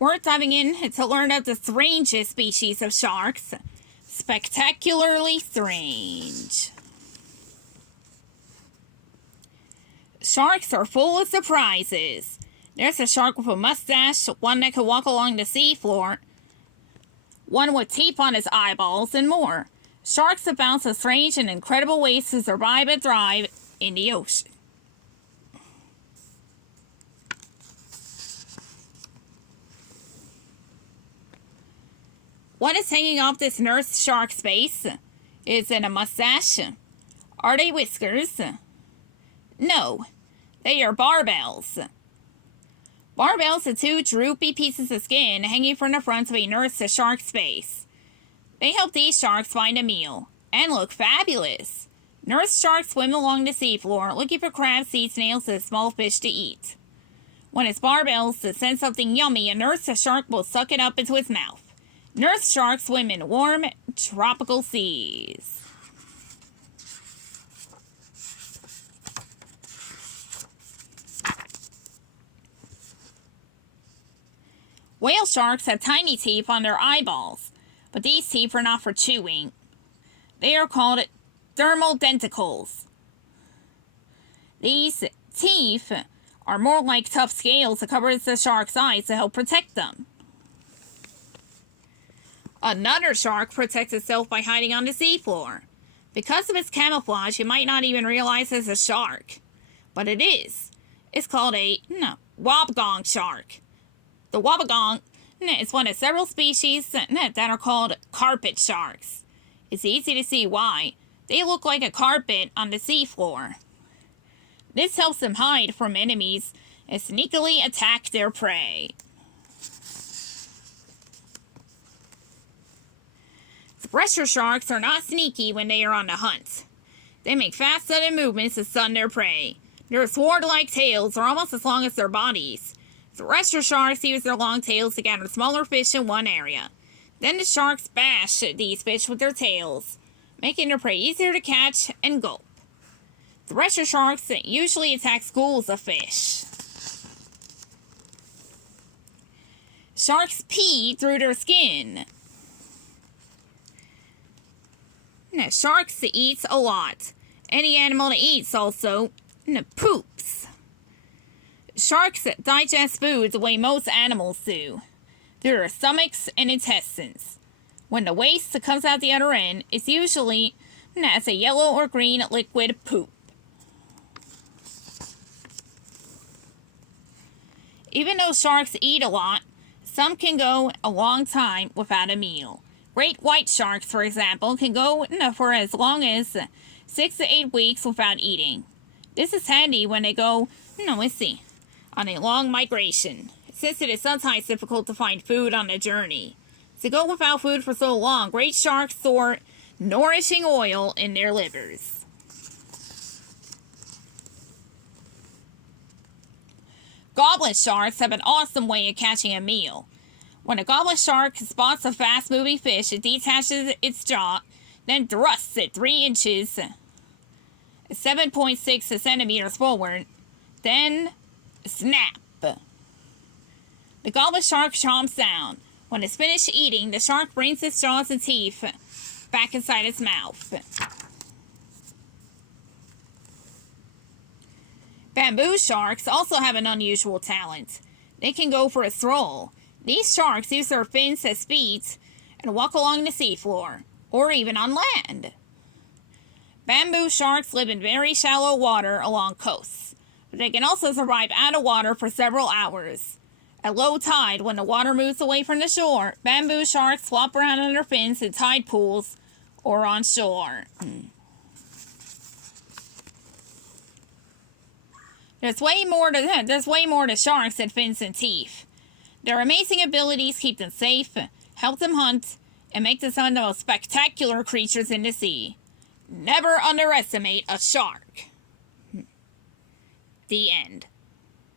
We're diving in to learn about the strangest species of sharks. Spectacularly strange. Sharks are full of surprises. There's a shark with a mustache, one that can walk along the seafloor, one with teeth on his eyeballs, and more. Sharks have found some strange and incredible ways to survive and thrive in the ocean. What is hanging off this nurse shark's face? Is it a mustache? Are they whiskers? No, they are barbels. Barbels are two droopy pieces of skin hanging from the front of a nurse shark's face. They help these sharks find a meal and look fabulous. Nurse sharks swim along the seafloor looking for crabs, sea snails, and small fish to eat. When its barbels sense something yummy, a nurse shark will suck it up into its mouth. Nurse sharks swim in warm, tropical seas. Whale sharks have tiny teeth on their eyeballs, but these teeth are not for chewing. They are called dermal denticles. These teeth are more like tough scales that cover the shark's eyes to help protect them. Another shark protects itself by hiding on the seafloor. Because of its camouflage, you might not even realize it's a shark. But it is. It's called a wobbegong shark. The wobbegong is one of several species that are called carpet sharks. It's easy to see why. They look like a carpet on the seafloor. This helps them hide from enemies and sneakily attack their prey. Thresher sharks are not sneaky when they are on the hunt. They make fast, sudden movements to stun their prey. Their sword-like tails are almost as long as their bodies. Thresher sharks use their long tails to gather smaller fish in one area. Then the sharks bash these fish with their tails, making their prey easier to catch and gulp. Thresher sharks usually attack schools of fish. Sharks pee through their skin. Sharks eat a lot. Any animal that eats also poops. Sharks digest food the way most animals do, through their stomachs and intestines. When the waste comes out the other end, it's usually as a yellow or green liquid poop. Even though sharks eat a lot, some can go a long time without a meal. Great white sharks, for example, can go for as long as 6 to 8 weeks without eating. This is handy when they go, on a long migration, since it is sometimes difficult to find food on a journey. To go without food for so long, great sharks store nourishing oil in their livers. Goblet sharks have an awesome way of catching a meal. When a goblet shark spots a fast-moving fish, it detaches its jaw, then thrusts it 3 inches, 7.6 centimeters forward, then snap. The goblet shark chomps down. When it's finished eating, the shark brings its jaws and teeth back inside its mouth. Bamboo sharks also have an unusual talent. They can go for a stroll. These sharks use their fins as feet and walk along the seafloor, or even on land. Bamboo sharks live in very shallow water along coasts, but they can also survive out of water for several hours. At low tide, when the water moves away from the shore, bamboo sharks flop around on their fins in tide pools or on shore. There's way more to sharks than fins and teeth. Their amazing abilities keep them safe, help them hunt, and make them some of the most spectacular creatures in the sea. Never underestimate a shark. The end.